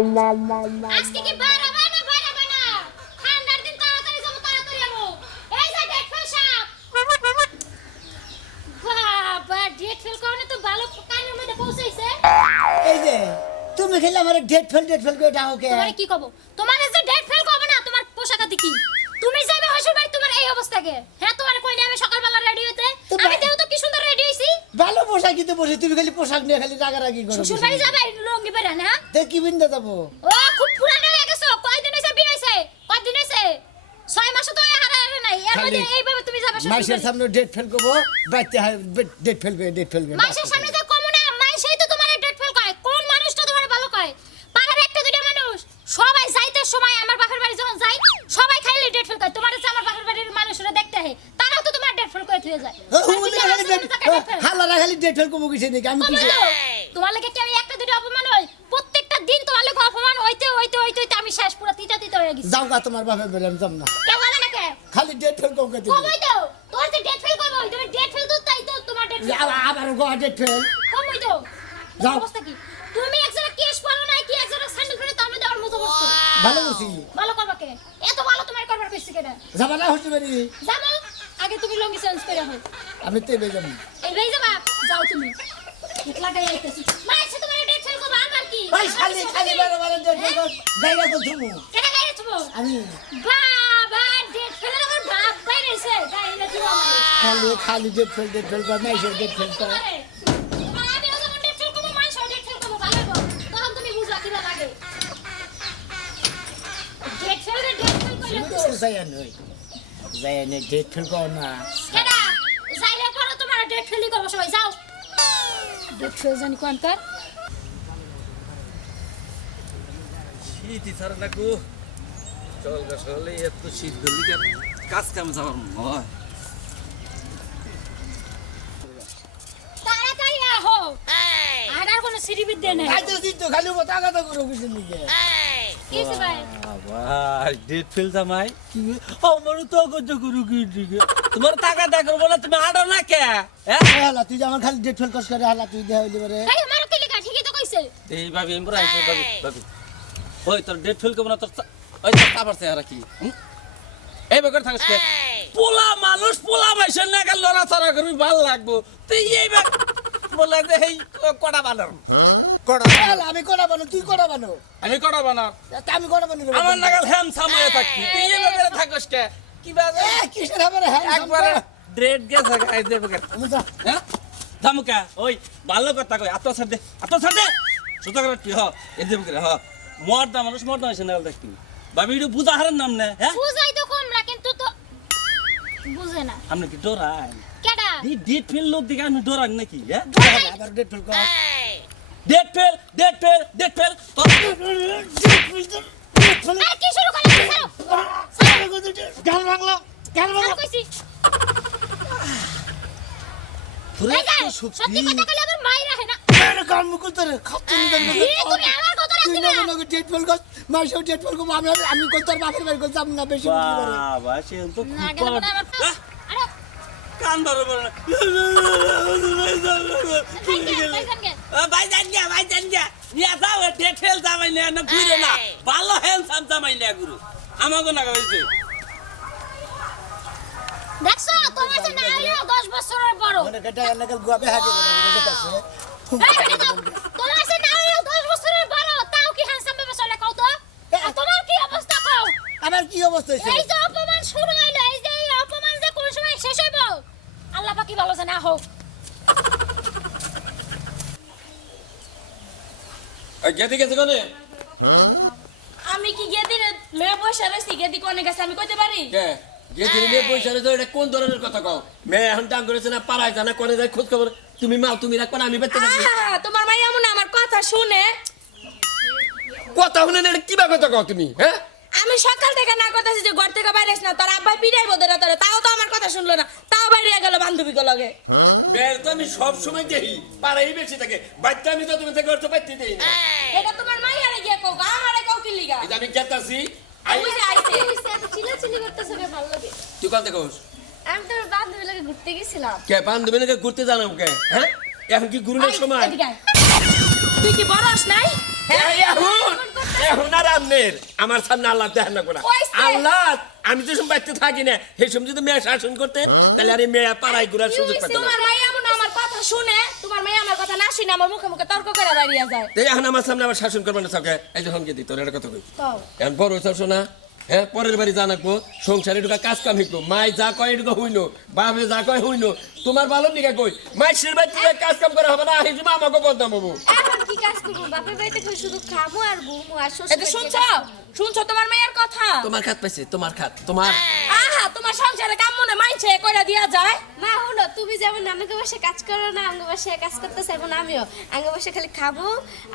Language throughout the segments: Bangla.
আজকে কি বাড়াবে না বাড়াবে না? ঠান্ডার দিন তাড়াতাড়ি যাবো তাড়াতাড়ি যাবো। এই যে ডেট ফেল সাপ। বাবা ডেট ফেল করনে তো ভালো কানের মধ্যে পৌঁছাইছে। এই যে তুমি খেলে আমার ডেট ফেল করে ডাও কে? তোমারে কি কব? তোমার যে ডেট ফেল করবে না তোমার পোশাকাতে কি? তুমি যাবে হইছো ভাই তোমার এই অবস্থা কে? হ্যাঁ তোমার কইলে আমি সকালবেলা রেডি হইতে। আমি দেও তো কি সুন্দর রেডি হইছি। ভালো পোশাক কিনতে বসে তুমি খালি পোশাক নিয়ে খালি রাগারাগি করো। শ্বশুর বাড়ি যাবে লঙ্গি পরে না? দেখি বিন্দা যাবো। ও খুব পুরানো হয়ে গেছো। কয়দিন হইছে বিয়ে হইছে? কয়দিন হইছে? 6 মাস তো হারায় নাই। এর মধ্যে এইভাবে তুমি যাবে শ্বশুর মাইশের বাড়ি। সামনে ডেট ফেল করবো, বাইতে ডেট ফেল করে। মাইশের সামনে তো কম না, মাইশেই তো তোমার ডেট ফেল কয়। কোন মানুষটা তোমার ভালো কয়? পাড়ার একটা দুইটা মানুষ সবাই যাইতে সময় আমার বাপের বাড়ি যখন যাই সবাই খাইলে ডেট ফেল কয়। তোমার যে আমার বাপের বাড়ির মানুষরা দেখতে হয় তারাও তো তোমার ডেট ফেল করে থুয়ে যায়। হালারা খালি ডেট ফেল করবো কিসে নাকি আমি কিসে? তোমার লাগে কি আমি একটা দুইটা অপমান হই? প্রত্যেকটা দিন তোমার লাগে অপমান হইতে আমি শেষ পুরো তিতা হয়ে গেছি। যাও গা তোমার বাপের বেড়ে আমি যাম না। কে বলে না কে? খালি ডেট ফেল করবো কে? কমই দাও। তোর যে ডেট ফেল করবো তুমি ডেট ফেল তো তাই তো তোমার ডেট ফেল আবার গো ডেট ফেল কমই দাও। যাও। অবস্থা কি? তুমি একজনের কেস পারো না কি একজনের স্যান্ডেল পরে তার মধ্যে আমার মতো বসছো। ভালো বসি ভালো করবা কে? এত ভালো তোমার করবার কইছি কেন? যাবা না হতে পারি যাবো আগে তুমি লঙ্গি চেঞ্জ করে হই। আমি তো এবে যাবো। এই বেই যাবা যাও তুমি। ইতলা গায় আইতেছি। মাইছে তোমার ডেট ফেল করবা আমার কি? ভাই খালি বারে ডেট ফেল কর গাইরা তো তুমি কেন গায় তুমি? আমি বাবা ডেট ফেলের আমার বাপ বাইরেছে গাইলে তুমি আমার। খালি ডেট ফেল কর মাইশের ডেট ফেল কর। আমি ওদের ডেট ফেল করব মাইছে ডেট ফেল করব ভালো হবে। তখন তুমি বুঝবা কি লাগে। ডেট ফেল করলে যাই ডেট ফেল কর না। কেডা যাইলে পরে তোমার ডেট ফেলি করব সবাই যাও। ডেট ফেল জানি কোন কার? শীতই ছাড়ে না গো। সকালে এত শীত ধরলি কেন কাজ কাম যাবার নয়। তাড়াতাড়ি আহো। আর কোনো সিঁড়িবিদ্যা নেই। খাইতে দিত খালি কথা করো কিছু নিকে। কি হইছে ভাই? ভাই ডেট ফেল জামাই কি আমার তো গজ গুরু কি ঠিক তোমার টাকা দা করব না তুমি আড়ো না কে হ্যাঁ হালা তুই যে আমার খালি ডেট ফেল কস করে হালা তুই দেহ হইলি পারে। এই আমারও কি লেখা ঠিকই তো কইছে। এই ভাবি এমরা আইছে ভাবি ওই তোর ডেট ফেল করব না তোর ওই আবার সে আর কি এই বেকার থাকিস কে পোলা মানুষ পোলা মাইছেন না গেল লড়া চড়া করবি ভালো লাগবো তুই এই বলে যে এই কড়া বানার কড়া হালা আমি কোড়া বানো তুই কোড়া বানো। আমি কড়া বানার আমি কোড়া বানি রে। আমার নাগাল হ্যান্ডসাম হয়ে থাকতি তুই এই বেকার থাকিস কে কি বাজে কিসের হবে হ্যাঁ একবার ড্রেড গেছে গাইস দে বেকার আমি যা হ্যাঁ ধামকা ওই ভালো কথা কই আত্ম ছাড় দে সুতা করে কি হ এ দে বেকার হ মর্দা মানুষ মর্দা হইছে না দেখতি ভাবি একটু বুঝা হারার নাম না হ্যাঁ বুঝাই তো কমরা কিন্তু তো বুঝে না। আপনি কি ডরাই কেডা? এই ডেট ফেল লোক দেখে আমি ডরাই নাকি হ্যাঁ আবার ডেট ফেল কর। ডেট ফেল তো আর কি শুরু করলি? গান বাংলা ছাড়ো কইছি। পুরো এই যে, তো সত্যি কথা কইলে আমার মাই রাখে না। আরে কাম করতে খাচ্ছি না কি তুমি আমার কথা তুই রাখতে না না? না ডেট ফেল কর মাইশও ডেট ফেল করব আমি কোন তোর বাপের বাড়ি কই যাব না বেশি বুঝি করে। বাবা সে তো না গেলে মনে হয় আমার আরে কান ধরে বলে ভাই জান গিয়া নিয়া যাও ডেট ফেল জামাই না ঘুরে না ভালো হ্যান্ডসাম জামাই না গুরু আমাগো না কইছে দেখছো তোমার যে না হইলো 10 বছরের বড়। মানে কেটা নাকাল গুয়াবে হাগে বলে যেতেছে। এই বেটা তোমার যে না হইলো 10 বছরের বড় তাও কি হ্যান্ডসাম ভাবে চলে কও তো? আর তোমার কি অবস্থা কও? আমার কি অবস্থা হইছে? এই যে অপমান শুরু হইলো এই যে এই অপমান যে কোন সময় শেষ হইব আল্লাহ পাকি ভালো জানে। আহো গেদি গেছে কোনে আমি কি গেদি মেয়ে বসে রয়েছি গেদি কোনে গেছে আমি কইতে পারি? কে গেদি নিয়ে পয়সা রে তো এটা কোন ধরনের কথা কও মেয়ে এখন টাং করেছে না পাড়ায় জানা কোনে যায় খোঁজ খবর তুমি মাও তুমি রাখবা না আমি বেঁচে থাকি তোমার ভাই এমন আমার কথা শুনে কথা শুনে না এটা কিবা কথা কও তুমি হ্যাঁ আমি সকাল থেকে না কথাছি যে ঘর থেকে বাইরে না তোর আব্বাই পিড়াইবো ধরে তোরে তাও তো আমার কথা শুনলো না তাও বাইরে গেল বান্ধবী লগে। মেয়ের তো আমি সব সময় দেখি পাড়াই বেশি থাকে বাচ্চা আমি তো তুমি থেকে অর্থ পাইতে দেই না এটা তোমার মাইয়ারে গিয়ে কও আমারে কও কি লিগা? এটা আমি গেতাছি ওই যে আইছে চিল্লাচিল্লি করতেছ কে ভালো লাগে? তুই কালতে কস আমি তো বান্ধবী লাগে ঘুরতে গেছিলাম। কে বান্ধবী নাকি ঘুরতে জানো কে হ্যাঁ এখন কি ঘুরনের সময় এদিকে আয়। তুই কি বড়স নাই? এই এখন এখন আর আমনের আমার সামনে আল্লাহ দেখেন না কোনা কইছে। আল্লাহ আমি তো বাড়িতে থাকি না সেই সময় যদি মেয়ে শাসন করতেন তাহলে আর এই মেয়ে পাড়ায় ঘুরার সুযোগ পেত না তোমার মাইয়া মনে হয় আমার কথা শুনে তোমার মাইয়া আমার কথা না শুনে আমার মুখে মুখে তর্ক করে দাঁড়িয়ে যায় তো এখন আমার সামনে আবার শাসন করবে না সকে এই যখন গিয়ে তোর একটা কথা কই কও এখন বড় হইছ শোনা হ্যাঁ পরের বাড়ি জানাকবো সংসারে ঢুকা কাজ কাম শিখবো মাই যা কয় এটুকু হইনো বাপে যা কয় হইনো তোমার ভালো নিকা কই মাইসের বাড়িতে কাজ কাম করা হবে না হিসেবে আমাকে বদনাম হবো এখন কি কাজ করবো বাপের বাড়িতে খালি শুধু খাবো আর ঘুমো আর এটা শুনছো শুনছো তোমার মাইয়ার কথা তোমার খাত পাইছে তোমার খাত তোমার আহা তোমার সংসারে কাম মনে মাইছে কইরা দিয়া যায় মা হলো তুমি যেমন আমাকে বসে কাজ করো না আমাকে বসে কাজ করতে চাইবো না আমিও আমাকে বসে খালি খাবো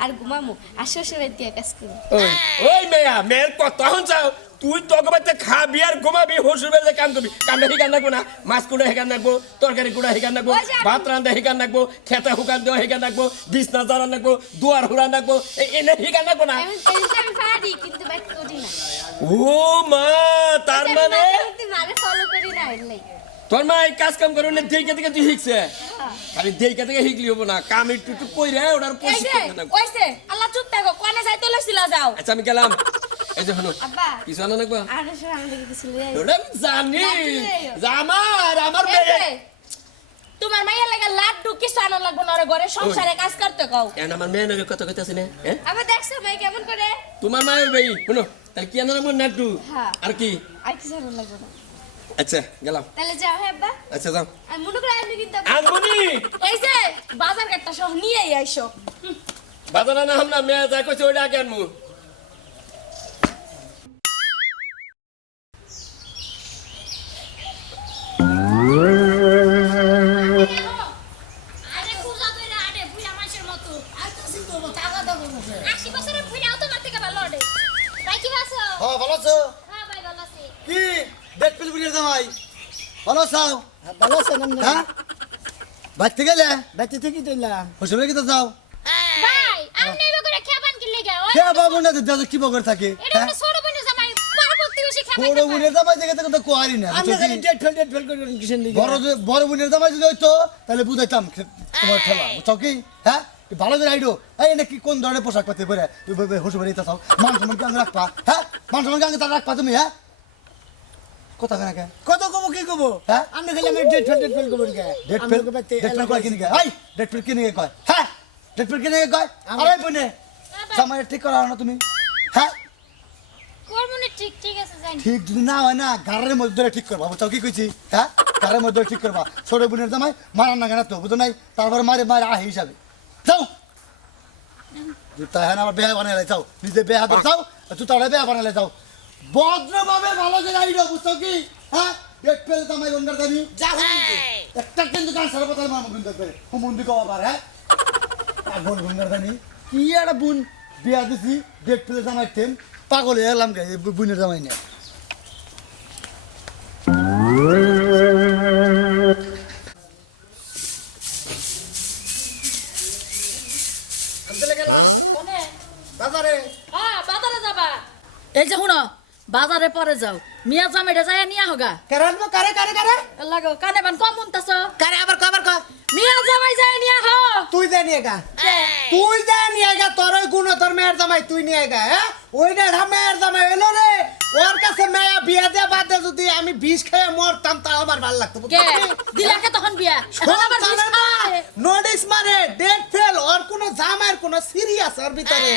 আর ঘুমামো আর শ্বশুর বাড়ি দিয়ে কাজ করবো ওই ওই মেয়ের কত এখন চাও তুই তোকে বাড়িতে খাবি আর ঘুমাবি হসুর বাড়িতে কাম করবি কামটা হিকান রাখবো না মাছ কুড়া হিকান রাখবো তরকারি কুড়া হিকান রাখবো ভাত রান্ধা হিকান রাখবো খেতে হুকান দেওয়া হিকান রাখবো বিছনা জারান রাখবো দুয়ার হুড়ান রাখবো এনে হিকান রাখবো না আমি পারি কিন্তু বাইক করি না ও মা তার মানে মারে ফলো করি না এলে তোর মা এই কাজ কাম করে দেখে থেকে তুই শিখছে খালি দেখে থেকে শিখলি হবো না কাম একটু একটু কইরে ওটার এই যে প্রশিক্ষণ না কইছে আল্লাহ চুপ থাকো কোনে যাই তো লইছিলা যাও আচ্ছা আমি গেলাম এই যে হলো আব্বা কিছু আনা নাকবা আর সব আমাদের কিছু লইয়া ওটা আমি জানি যে আমার এই মেয়ে যে, তোমার মাইয়া লাগা লাড্ডু কিছু আনা লাগবে না ওরে ঘরে সংসারে কাজ করতে কও এখন আমার মেয়ে নাকি কথা কইতাছে না হ্যাঁ আবার দেখছো ভাই কেমন করে তোমার মায়ের ভাই শুনো তাহলে কি আনা নাকবো নাড্ডু হ্যাঁ। আর কি আর কিছু ভালো লাগবে না আচ্ছা গেলাম তাহলে যাও হ্যাঁ আব্বা আচ্ছা যাও আমি মনে করে আসবি কিন্তু আনবনি এই যে বাজার ঘাটটা সব নিয়েই আইসো বাজার আনা হামনা মেয়ে যা কইছে ওইটা আগে আনবো আরে পূজা কইরা আরে বুইড়া মানুষের মতো আর তো সিদ্ধ টাকা দাও 80 বছরের বুইড়াও তোমার থেকে ভালো আড়ে তাই কি আছো হ্যাঁ ভালো আছো হ্যাঁ ভাই ভালো আছি কি ডেট পেল বুঝে জামাই ভালো আছো ভালো আছেন আপনি? হ্যাঁ বাড়তে গেলে বাচ্চা থেকে চললাম হোসেলে কি তো যাও ভাই আপনি এবে করে খেবান কি লাগা ওই কে বাবু না দাদা কি বকর থাকে এটা হলো ছোট বোনের জামাই পরবর্তী বেশি খাবে বড় বোনের জামাই দেখে তো কোয়ারি না আমরা খালি ডেট ফেল করে কিসের লিগে বড় বোনের জামাই যদি হইতো তাহলে বুঝাইতাম তোমার ঠেলা বুঝছো কি হ্যাঁ ভালো করে আইডো এই নাকি কোন ধরনের পোশাক পাতি পরে হোসে বাড়িতে চাও মান সম্মান গাঙ্গ রাখবা হ্যাঁ মান সম্মান গাঙ্গ তার রাখবা তুমি হ্যাঁ কথা কেন কে কত কব কি কব হ্যাঁ? আমরা খালি আমরা ডেট ফেল করব কে ডেট আমরা ফেল বাচ্চা ডেট ফেল কয় কিনে গে হাই ডেট ফেল কিনে গে কয় হ্যাঁ ডেট ফেল কিনে গে কয় আরে বনে জামাই ঠিক করা না তুমি হ্যাঁ করমনে ঠিক ঠিক আছে জানি ঠিক যদি না হয় না ঘরের মধ্যে ধরে ঠিক করবা বুঝছো কি কইছি হ্যাঁ ঘরের মধ্যে ধরে ঠিক করবা ছোট বোনের জামাই মারার না কেন তো বুঝো নাই তারপরে মারে মারে আহে হিসাবে যাও জুতা হ্যাঁ আমার বেহা বানাইলে যাও নিজে বেহা ধরে যাও জুতাটা বেহা বানাইলে যাও ভদ্রভাবে ভালো করে আইডো বুঝছো কি হ্যাঁ ডেট ফেল জামাই গন্ডার দামি যা একটা কিন্তু গান সারা কথা মামু কিন্তু করে হুমুন্দি কও আবার হ্যাঁ পাগল গন্ডার দামি কি একটা বুন বিয়া দিছি ডেট ফেলে জামাই টেম পাগল হয়ে গেলাম গে বুনের জামাই নিয়ে বাজারে হ্যাঁ বাজারে যাবা এই যে শুনো বাজারে পরে যাও মিয়া জামাইটা যায় নিয়া হোগা কারণ কারে কারে কারে লাগো কানে বান কম উনতাছ কারে আবার কবার ক মিয়া জামাই যায় নিয়া হো তুই যা নিয়ে গা তুই যা নিয়ে গা তোর ওই গুণ তোর মেয়ের জামাই তুই নিয়ে গা হ্যাঁ ওইটা মেয়ের জামাই এলো রে ওর কাছে মেয়া বিয়া দিয়ে বাদ দে যদি আমি বিষ খেয়ে মরতাম তাও আমার ভালো লাগতো কে দিলাকে তখন বিয়া এখন আবার বিষ খাওয়াবে। নোটিস মানে ডেট ফেল ওর কোনো জামাইয়ের কোনো সিরিয়াস ওর ভিতরে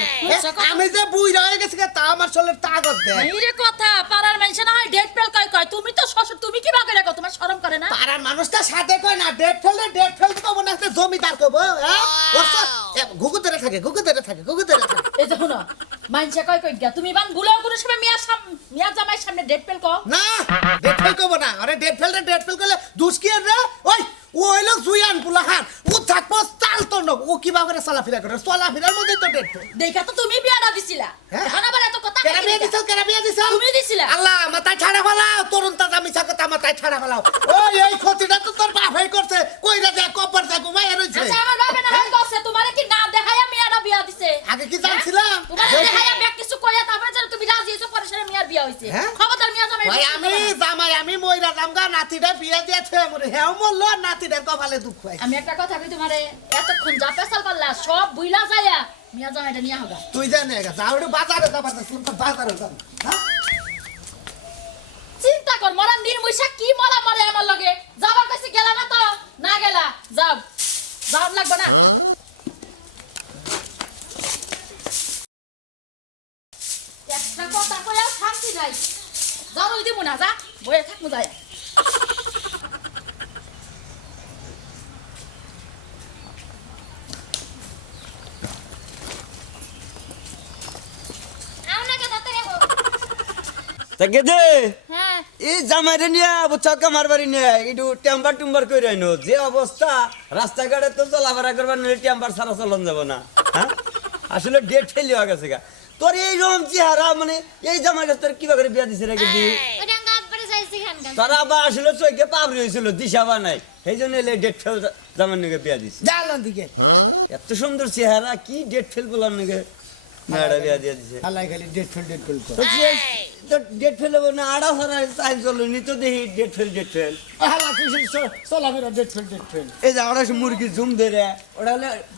আমি যে বুইরা হয়ে গেছি তা আমার শরীরের তাগত দেয় এই রে কথা পাড়ার মানুষ না হয় ডেট ফেল কয় কয় তুমি তো শ্বশুর তুমি কি বাগে রাখো তোমার শরম করে না পাড়ার মানুষটা সাথে কয় না ডেট ফেল তো কব না একটা জমিদার কব হ্যাঁ ওর ঘুঘু ধরে থাকে ঘুঘু ধরে থাকে ঘুঘু ধরে থাকে এই যে শুনো মাইনসা কয় কই গিয়া তুমি বান ভুলেও কোনো সময় মিয়া জামাইয়ের সামনে ডেট ফেল কও না ডেট ফেল কব না আরে ডেট ফেল করলে দুষ কি রে ওই ও হইলো জুয়ান পুলাহান ও থাকবো চাল তো ন ও কিবা করে চলাফেরা করে চলাফেরার মধ্যে তো ডেট ফেল দেখা তো তুমি বিয়াটা দিছিলা হ্যাঁ? এখন আবার এত কথা কেরা বিয়ে দিছাও কেরা বিয়ে দিছাও তুমি দিছিলা আল্লাহ মাথায় ছাড়া ফেলাও তরুণ তাজা মিছা কথা মাথায় ছাড়া ফেলাও ওই এই ক্ষতিটা তো তোর বাপই করছে কইরা যা কপার যা ঘুমাইয়া রইছে আচ্ছা আমার বাবা না হয় করছে তোমারে কি না দেখাইয়া মিয়াটা বিয়া দিছে আগে কি জানছিলাম তোমারে দেখাইয়া ব্যাগ কিছু কইয়া তারপরে যেন তুমি রাজি হইছো পরে সেটা মিয়ার বিয়া হইছে হ্যাঁ? খবরদার মিয়া জামাই ভাই আমি জামাই আমি মইরা জামগা নাতিটা বিয়ে দিয়েছে মরে হেও মরলো আর নাতিটার কপালে দুঃখ হয় আমি একটা কথা কই তোমারে এতক্ষণ যা পেছাল পাল্লা সব বুইলা যায়া মিয়া জামাইটা নিয়ে হোগা তুই যা নিয়ে গা যাও বাজারে যা বাজারে যা হ্যাঁ চিন্তা কর মরা নির্মুষা কি মরা মরে আমার লগে যাবার কাছে গেলা না তো না গেলা যাও যাও লাগবে না একটা কথা কইয়া শান্তি নাই যাও দিব না যা বয়ে থাকমু যায় আউনাকে ধরতে রেখো তাকে দে হ্যাঁ এই জামাইরে নিয়ে বুচাকা মারবারি নিয়ে একটু টেম্পার টুম্বার করে আইনো যে অবস্থা রাস্তাঘাটে তো চলাফেরা করবার নিলে টেম্পার ছাড়া চলন যাব না হ্যাঁ আসলে ডেট ফেলি হয়ে গেছে গা তোর এই রকম চেহারা মানে এই জামাই গাছ তোর কিবা করে বিয়া দিছে রেখে দি ওটা গাত পরে যাইছি খানকা তোর আবার আসলে চোখে পাবরি হয়েছিল দিশা বা নাই সেই জন্য এলে ডেট ফেল জামাই নিকে বিয়া দিছে জানলাম দিকে এত সুন্দর চেহারা কি ডেট ফেল বলার নিকে মেয়েরা বিয়া দিয়ে দিছে হালাই খালি ডেট ফেল কর ডেট ফেল হবো না আড়া সারা চাইল চলো নি তো দেখি ডেট ফেল হালা কিসের চলাফেরা ডেট ফেল এই যে ওরা মুরগি ঝুম ধরে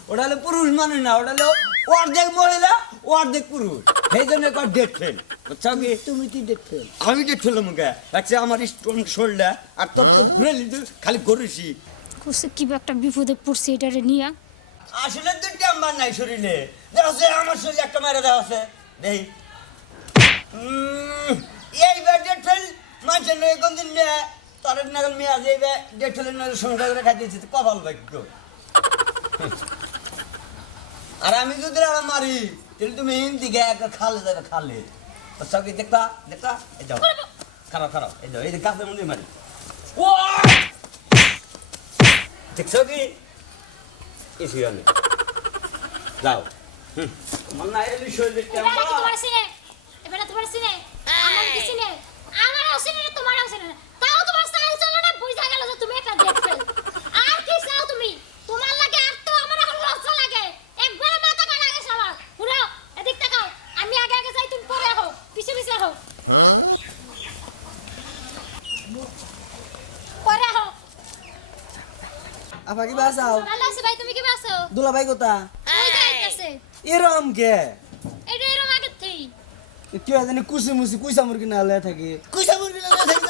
ওটা হলে পুরুষ মানুষ না ওটা হলো অর্ধেক মহিলা অর্ধেক পুরুষ সেই জন্য ডেট ফেল বুঝছো কি তুমি কি ডেট ফেল আমি ডেট ফেল মুখে দেখছে আমার স্টোন শোল্ডা আর তোর তো ঘুরে লিখে খালি গরুছি কুসে কি একটা বিপদে পড়ছে এটারে নিয়া আসলে তো টেম্বার নাই শরীরে দেখছে আমার শরীরে একটা মেরে দেওয়া আছে দেখি এইবার ডেট ফেল মাঝে নয় কোন দিন মেয়ে তোর নাগল মেয়ে আছে এইবার ডেট ফেলের নয় সংসার করে খাইতেছি কপাল ভাগ্য আর আমি যদি আড়া মারি তাহলে তুমি হিন্দি গে একটা খালে যাবে খালে সব কি দেখতা এই যাও খারাপ এই যাও এই যে গাছের মধ্যে মারি ও দেখছো কি কিছু আমি যাও তোমার না এলি শরীরে এবারে কি তোমার সিনে এবারে তোমার সিনে আমার কি সিনে আমারও সিনে তোমারও সিনে তাও তোমার স্টাইল চলে না বুঝা গেল যে তুমি একটা ডেট ফেল আর কি চাও তুমি তোমার লাগে আর তো আমার এখন লজ্জা লাগে একবার মাথা কাটা গেছে আমার পুরো এদিক তাকাও আমি আগে যাই তুমি পরে আহো পিছে আহো পরে আহো আপা কি বাসাও ভালো আছি ভাই তুমি কি আছো দুলা ভাই কোথা ওই যাইতাছে এরম কে এটা এরকম আগে থেই কি জানি কুসি মুসি কুইসা মুরগি না হলে থাকি কুইসা মুরগি না থাকি তো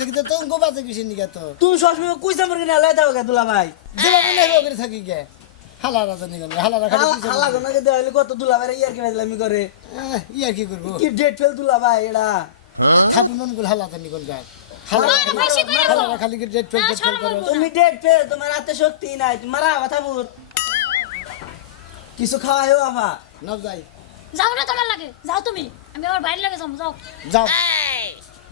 থাকি তো তুমি গোবাতে কিসের নিকে তো তুমি সবসময় কুইসা মুরগি না হলে থাকো কে দুলা ভাই যেভাবে নেই করে থাকি গে হালা রাজা নিগম হালা রাখা হালা গোনাকে দেওয়ালে কত দুলা ভাই ইয়ার কি ফাজলামি করে ইয়া কি করবো কি ডেট ফেল দুলা ভাই এডা থাপুন মন গুলো হালা নিগম গায় হালা খালি কি ডেট ফেল করে তুমি ডেট ফেল তোমার হাতে শক্তি নাই তুমি মারা কথা বল কিছু খাওয়াইও আপা না যাই যাও না তোমার লাগে যাও তুমি আমি আমার বাইরে লাগে যাও যাও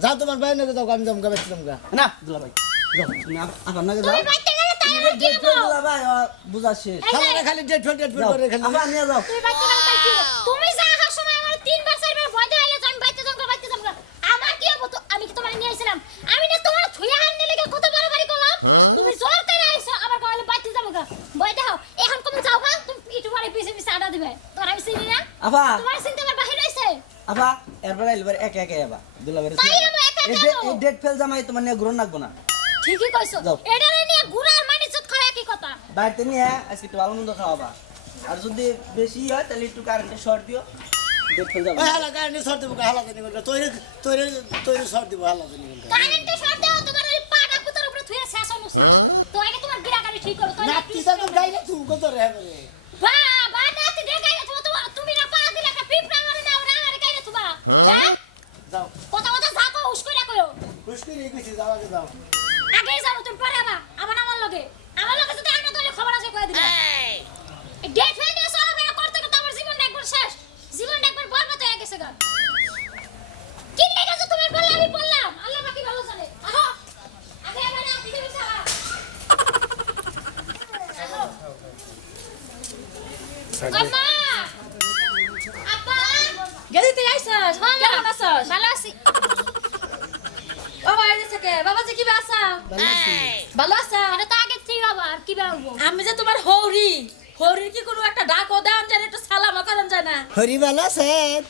যাও তোমার বাইরে না যাও আমি যাম গাবে গা না দুলা ভাই যাও তুমি আপা নাকে যাও তুমি বাইতে গেলে তাই আমার কি ডেট ফেল হবো দুলা ভাই বুঝা শেষ হালা খালি ডেট ফেল যাও করে খালি আপা নিয়ে যাও তুমি বাইতে গেলে তাই কি হবো তুমি যা আসার সময় আমার তিনবার চারবার ভয় দেখাইলে আমি বাইতে যাম আমার কি হবো তো আমি কি তোমার নিয়ে আইছিলাম আমি না তোমার থুয়া হান্নে লেগে কত বাড়াবাড়ি করলাম তুমি জোর করে আইছো আবার কইলে বাইতে যাবো গা ভয় দেখাও এখন তুমি যাও গা তুমি একটু পরে পিছে আডা দিবে তোর আমি চিনি না আপা তোমার চিন্তা আমার বাহির হইছে আপা এরপর আইলবার একা আপা দুলা ভাই তাই আমি একা কেন? এই ডেট ফেল জামাই তোমার নিয়ে গ্রহণ রাখবো না ঠিকই কইছো যাও। এটা নিয়ে গুড়ার মানিজত খায় কি কথা বাড়িতে নিয়ে আজকে একটু ভালো মন্দ খাওয়াবা আর যদি বেশি হয় তাহলে একটু কারেন্টে শর্ট দিও ডেট ফেল যাবো ওই হালা কারণে সর দেবো হালা নিগম তৈরি সর দেবো হালা নিগম কারেন্টে শর্ট দাও তোমার ওই পাটা কুতার উপরে থুয়ে শেষ হইছে তো আগে তোমার গিরাকারি ঠিক করো তো না তিসা তো গাই না তুই কত রে রে বাবা নাতি দেখাই না তুমি না পা দিলে একটা পিপড়া মারে না ওরা আমারে কাইরে তুবা হ্যাঁ যাও কথা যাকো উস্কইরা কইও খুশকি রে কইছি যাও আগে যাও আগে যাও তুমি পরে আবার আমার লগে যদি আনা দলে খবর আছে কই দিবা এই ডেট ফেল দিয়ে সব বের করতে করতে আমার জীবনটা একবার শেষ জীবনটা একবার বরবাদ হয়ে গেছে গা কি লেগে যে তুমি বললে আমি বললাম আল্লাহ বাকি ভালো জানে আহো আগে এবার না দিতে বিছা আম্মা আপা গেলি তুই আইছস কেমন আছস ভালো আছি বাবা আইছে কে বাবা যে কি বাসা ভালো আছা আরে তো আগে থেকে বাবা আর কি বলবো আমি যে তোমার হৌরি হৌরির কি কোনো একটা ডাক ও দাম জানে একটু সালাম করেন যায় না হরিবালা স্যার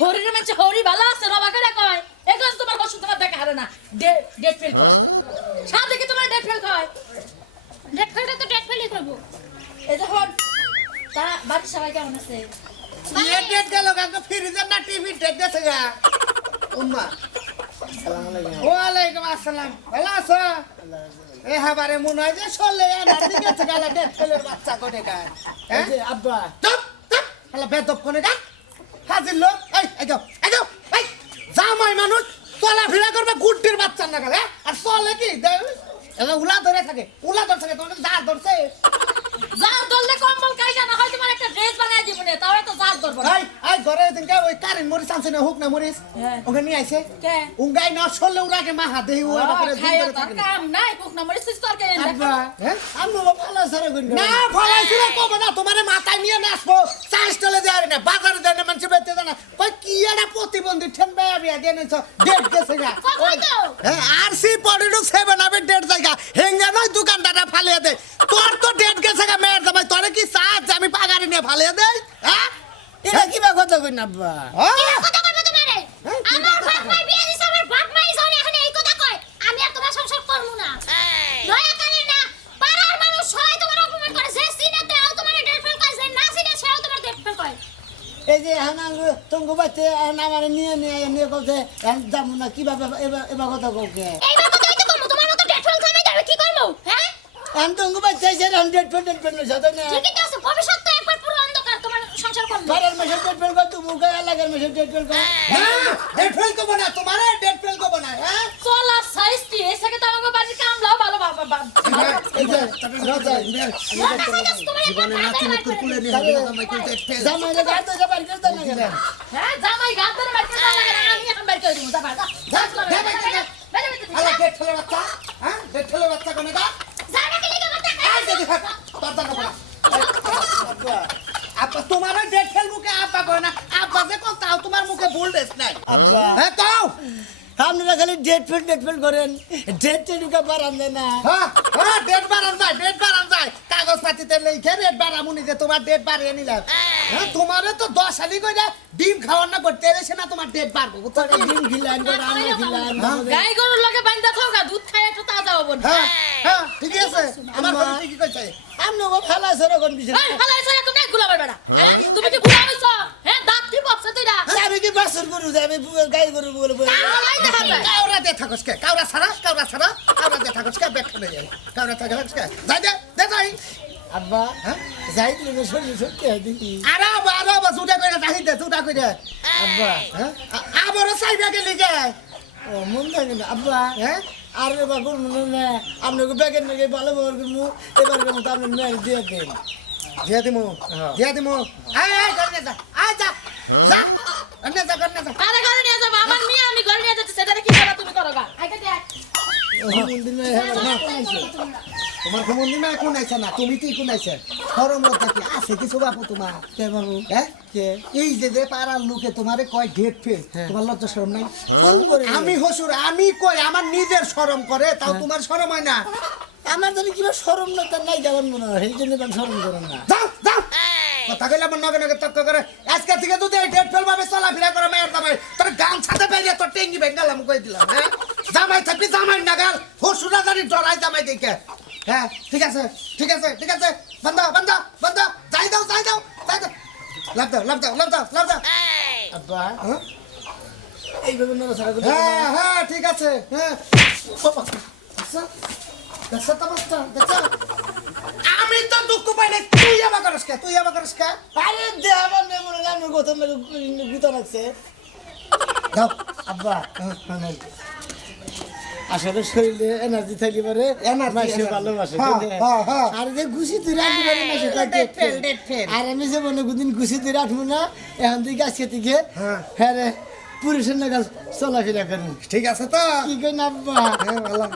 হরির মানে হরি ভালো আছে বাবা করে কয় এখন তোমার বসু তোমার দেখা হারে না ডেট ফেল করে সাথে কি তোমার ডেট ফেল কয় ডেট ফেলটা তো ডেট ফেলই করবো এই যখন তা বাড়ির সবাই কেমন আছে? বিয়ে ডেট গেল কাকা ফ্রিজের না টিভি ডেট গেছে গা উম্মা ওয়ালাইকুম আসসালাম ভালো আছো এ হাবারে মনে হয় যে চলে আমার দিকে থেকে গেল ডেট ফেলের বাচ্চা কোনে গায় হ্যাঁ আব্বা চুপ চুপ হলো বেদব কোনে গা হাজির লোক এই যাও এই জামাই মানুষ চলাফেরা করবে গুড্ডির বাচ্চার না গেলে আর চলে কি উলা ধরে থাকে তোমাকে যা ধরছে যার দললে কম্বল কাইজা না হয় তোমার একটা ড্রেস বানায় দিব না তাও তো যার ধরবো না। এই ঘরে দিনকে ওই কারেন্ট মরিস আনছে না হুক না মরিস হ্যাঁ। ওকে নিয়ে আইছে কে? উঙ্গাই না সরলে উড়াকে মাহা দেহি ও এটা করে খাইয়া দিন তার করে কাম নাই বুক না মরে সিস্টার কে আব্বা হ্যাঁ আমি ভালো সারা গুণ না ফলাইছিল কবে না তোমারে মাথায় নিয়ে না আসবো চাষ চলে যায় না বাজারে যায় না মানুষ বেঁচে যায় না কই কি এটা প্রতিবন্ধী ঠেন বেয়া বিয়া দিয়ে নিছ ডেট গেছে গা কই তো হ্যাঁ আর সি পড়িনো 7 হবে ডেট জায়গা হেঙ্গা নয় দোকানদাররা ফালিয়ে দেয় তোর তো ডেট গেছে গা মেয়ের জামাই তোরে কি চাস যে আমি পাগারে নিয়ে ফালিয়ে দেই হ্যাঁ এটা কি বা কথা কই না আব্বা কথা কইবো তোমারে হ্যাঁ, কি আমার কথা বাপ মাই বিয়ে দিছে আমার বাপ মাই জানে এখন এই কথা কয় আমি আর তোমার সংসার করব না দয়া করে না পাড়ার মানুষ সবাই তোমার অপমান করে যে সিনে দেও তোমার ডেট ফেল করে যে না সিনে সেও তোমার ডেট ফেল করে এই যে হানাং তঙ্গু বাচ্চা আমার নিয়ে কথা যাবো না কিভাবে এবার কথা কওকে এইবার কথাই তো করব তোমার মতো ডেট ফেল খামে যাবে কি করব হ্যাঁ আমি তঙ্গু বাচ্চা 100% সাথে না ঠিকই তো আছে ভবিষ্যৎ তো একবার পুরো অন্ধকার তোমার সংসার করব বারের মাসে ডেট ফেল কর তুমি গায়ে লাগার মাসে ডেট ফেল কর ডেট ফেল করবো না তোমারে ডেট ফেল করবো না হ্যাঁ চলা সাইজ কি এসে কে তোমাকে বাড়ির কামলাও ভালো বাবা এই যে রাজা জীবনে নাতি মুখ কুলে নিয়ে হবে জামাই কিন্তু ডেট ফেল জামাই রে গায়ে তো যাবার করতে না কেন হ্যাঁ জামাই গান ধরে বাইরে লাগে না আমি এখন বাইরে করে দিব যা বাইরে আলা ডেট ফেলে বাচ্চা হ্যাঁ ডেট ফেলে বাচ্চা কোনে গা জানা কি লিখে কথা এই যে দেখ তোর দানা বলা আপা তোমার ডেট ফেল মুখে আপা কয় না আপা যে কোথাও তোমার মুখে ভুল ডেট নাই আব্বা হ্যাঁ কও আপনারা খালি ডেট ফেল করেন ডেট টেডুকা বাড়ান দেয় না হ্যাঁ ডেট বাড়ান যায় কাগজ পাতিতে লিখে ডেট বাড়ামুনি যে তোমার ডেট বাড়িয়ে নিলাম হ্যাঁ তোমারে তো 10 সালি কইরা ডিম খাওয়ার না করতে এসে না তোমার ডেট বাড়বো বুঝছো তোরা ডিম খিলান করে আমরা খিলান গাই গরুর লগে বাইন্দা থাকা দুধ খাই একটু তাজা হবো না হ্যাঁ হ্যাঁ ঠিক আছে আমার ঘরে ঠিকই কইছে আমি ওকে ফেলা সরে কোন বিষয় এই হালাই ছায়া তুমি এক গুলা বেড়া হ্যাঁ তুমি কি গুলা হইছো হ্যাঁ দাঁত কি বসছে তুই না আমি কি বাসর গরু আমি গাই গরু বলে হালাই দেখা যায় কাউরা দে থাকস কে কাউরা দে থাকস কে ব্যাক করে যাই কাউরা থাকস কে যাই আব্বা যাই দিলে শরীর সত্যি হয় দেখি আরে বাবা জুটা কইরা যাই দে জুটা কইরা আব্বা হ্যাঁ আবারও চাইবা গেলি গে ও মন থাকে না আব্বা হ্যাঁ আর এবার করবো না আপনাকে ব্যাগের নাকি ভালো ব্যবহার করবো এবার কেমন তো আপনার মেয়ের দিয়ে দেন দিয়া দিমু আয় করে যা আয় যা অন্য যা আরে ঘরে নিয়ে যাবো আমার মেয়ে আমি ঘরে নিয়ে যাচ্ছি সেটা কি করবা তুমি করো গা আইতে দেখ তোমার কোমন্দি না কোন আইছে না তুমি তুই কোন আইছে গরম লজ্জা কি আছে কিছু বাপু তোমার কে বাবু হ্যাঁ কে এই যে পাড়ার লোকে তোমারে কয় ডেট ফেল তোমার লজ্জা শরম নাই শরম করে আমি হসুর আমি কই আমার নিজের শরম করে তাও তোমার শরম হয় না আমার জানি কিবা শরম না তার নাই যাবেন মনে হয় সেই জন্য আমি শরম করেন না যাও কথা কইলে আমার নগে তক্ক করে আজকে থেকে যদি এই ডেট ফেল ভাবে চলাফেরা করে মেয়ের জামাই তোর গান ছাতে বাইরে তোর টেঙ্গি বেঙ্গালাম কই দিলাম হ্যাঁ জামাই থাকবি জামাই নাগাল হসুরা জানি ডরাই জামাই দেখে হ্যাঁ ঠিক আছে বন্ধ যাই দাও লাভ দাও আব্বা হ্যাঁ? এইভাবে নড়াচড়া করে হ্যাঁ ঠিক আছে হ্যাঁ দেখছ তো অবস্থা দেখছ আমি তো দুঃখ পাই না তুই আবার করিস কে আরে দেখাবার নেই মনে হয় আমার গত গুতা রাখছে দাও আব্বা আসলে শরীরে এনার্জি থাকলে পারে মাসে ভালোবাসে আর যে ঘুষি তুই রাখতে পারি মাসে ডেট ফেল আর আমি যে মনে কোনদিন ঘুষি তুই রাখবো না এখন থেকে আজকে থেকে হ্যাঁ রে পুরুষের নাগাল চলাফেরা করবো ঠিক আছে তো কি কই না আব্বা হ্যাঁ ভালো